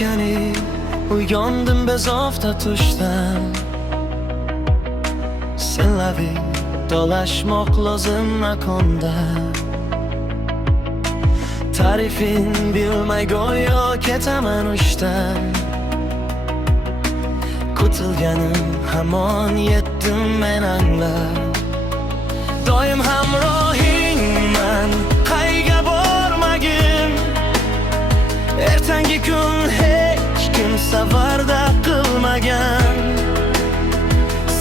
maskani, uyg'ondim bezovta tushdan. Senlabi dolaşmoq lozim makonda. Tarifin bilmay go'yo ketaman ushdan. Kutilganim hamon yetdim men anglab. Doim hamrohingman, qayga bormagin. Ertangi kun hech kim safarda qilmagan.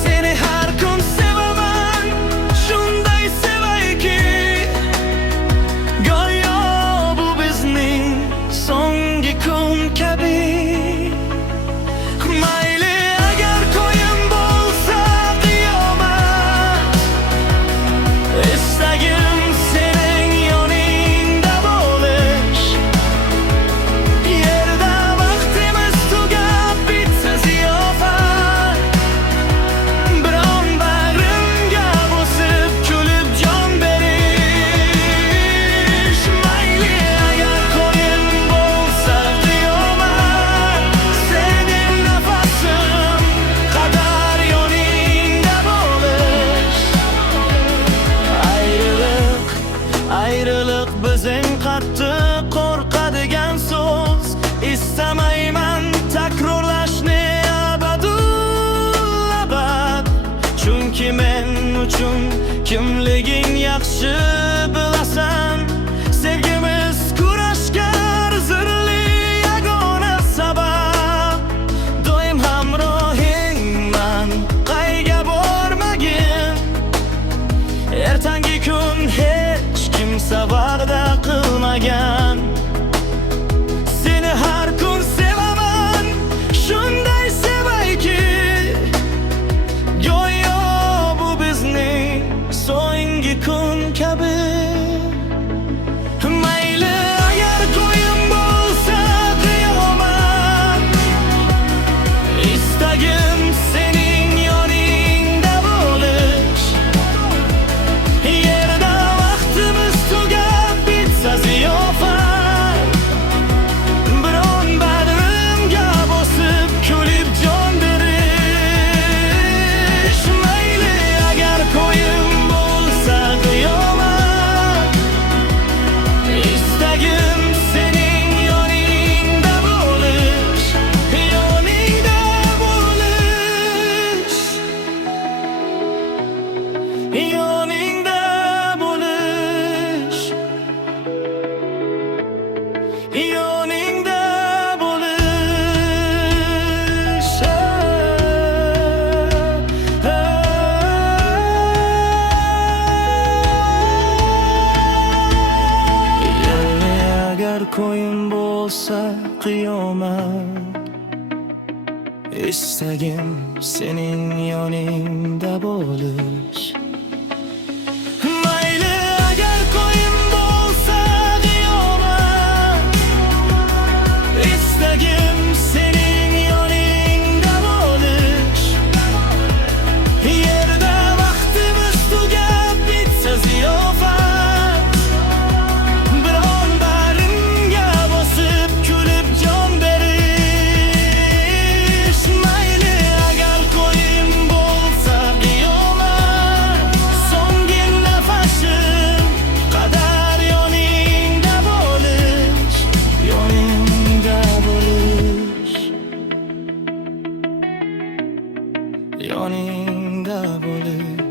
Seni har kun sevaman, shunday sevayki, go'yo bu bizning so'nggi kun kabi. Mayli agar qo'yim bo'lsa qiyomat, istagim sening yoningda bo'lish. Yerda vaqtimiz tugab bitsa ziyofat, biron bag'rimga bosib kulib jon berish. Mayli agar qo'yim bo'lsa qiyomat, sening nafasim qadar yoningda bo'lish. Ayriliq bizning qattiq qo'rqadigan so'z. Istamayman takrorlashni abad. Chunki men uchun kimliging yaxshi bilasan. Sevgimiz kurashga zirli yagona sabab. Doim hamrohingman, qayga bormagin. Ertangi kun hech kim safarda qilmagan. Seni har kun sevaman, shunday sevayki, go'yo bu bizning so'nggi kun kabi. Mayli agar qo'yim bo'lsa qiyomat, istagim sening yoningda bo'lish. Yerda vaqtimiz tugab bitsa ziyofat, biron bag'rimga bosib kulib jon berish. Mayli agar qo'yim bo'lsa qiyomat, istagim sening yoningda bo'lish. Yoningda bo'lish. Yoningda bo'lish. Yoningda bo'lish. Ya'ni agar qo'yim bo'lsa qiyomat, istagim sening yoningda bo'lish. Mayli agar qo'yim bo'lsa qiyomat, istagim sening yoningda bo'lish. Yerda vaqtimiz tugab bitsa ziyofat, biron bag'rimga bosib kulib jon berish. Mayli agar qo'yim bo'lsa qiyomat, so'nggi nafasim qadar yoningda bo'lish. Yoningda bo'lish. Yoningda bo'lish.